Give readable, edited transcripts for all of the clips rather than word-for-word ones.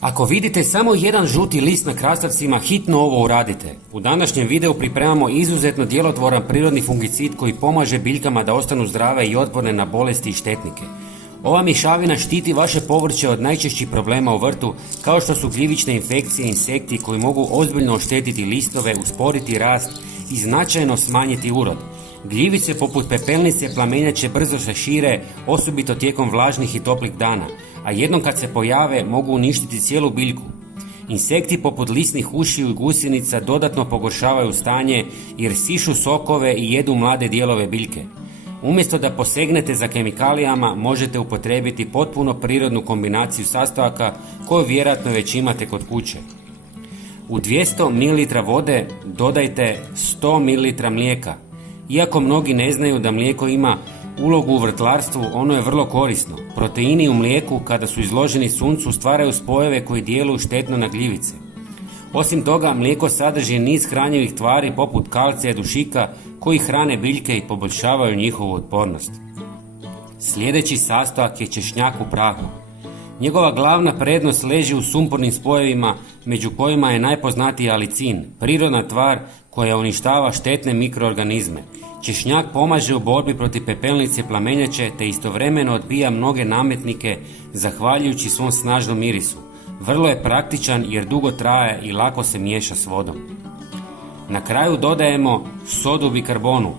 Ako vidite samo jedan žuti list na krastavcima, hitno ovo uradite. U današnjem videu pripremamo izuzetno djelotvoran prirodni fungicid koji pomaže biljkama da ostanu zdrave i otporne na bolesti i štetnike. Ova mješavina štiti vaše povrće od najčešćih problema u vrtu, kao što su gljivične infekcije i insekti koji mogu ozbiljno oštetiti listove, usporiti rast i značajno smanjiti urod. Gljivice poput pepelnice plamenjače brzo se šire, osobito tijekom vlažnih i toplih dana, a jednom kad se pojave mogu uništiti cijelu biljku. Insekti poput lisnih ušiju i gusjenica dodatno pogoršavaju stanje jer sišu sokove i jedu mlade dijelove biljke. Umjesto da posegnete za kemikalijama, možete upotrijebiti potpuno prirodnu kombinaciju sastojaka koju vjerojatno već imate kod kuće. U 200 ml vode dodajte 100 ml mlijeka. Iako mnogi ne znaju da mlijeko ima ulogu u vrtlarstvu, ono je vrlo korisno. Proteini u mlijeku kada su izloženi suncu stvaraju spojeve koji djeluju štetno na gljivice. Osim toga, mlijeko sadrži niz hranjivih tvari poput kalcija i dušika koji hrane biljke i poboljšavaju njihovu otpornost. Sljedeći sastojak je češnjak u prahu. Njegova glavna prednost leži u sumpornim spojevima, među kojima je najpoznatiji alicin, prirodna tvar koja uništava štetne mikroorganizme. Češnjak pomaže u borbi protiv pepelnice plamenjače te istovremeno odbija mnoge nametnike zahvaljujući svom snažnom mirisu. Vrlo je praktičan jer dugo traje i lako se miješa s vodom. Na kraju dodajemo sodu bikarbonu.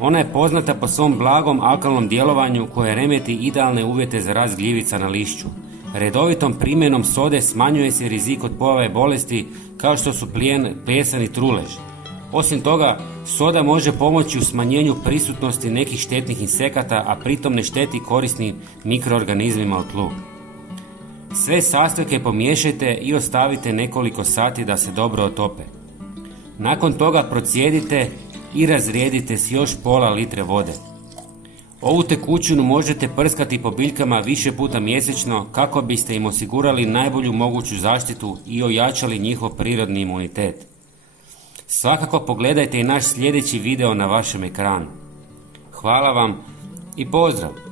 Ona je poznata po svom blagom alkalnom djelovanju koje remeti idealne uvjete za rast gljivica na lišću. Redovitom primjenom sode smanjuje se rizik od pojave bolesti kao što su plijesan i trulež. Osim toga, soda može pomoći u smanjenju prisutnosti nekih štetnih insekata, a pritom ne šteti korisnim mikroorganizmima u tlu. Sve sastojke pomiješajte i ostavite nekoliko sati da se dobro otope. Nakon toga procijedite i razrijedite s još pola litre vode. Ovu tekućinu možete prskati po biljkama više puta mjesečno kako biste im osigurali najbolju moguću zaštitu i ojačali njihov prirodni imunitet. Svakako pogledajte i naš sljedeći video na vašem ekranu. Hvala vam i pozdrav!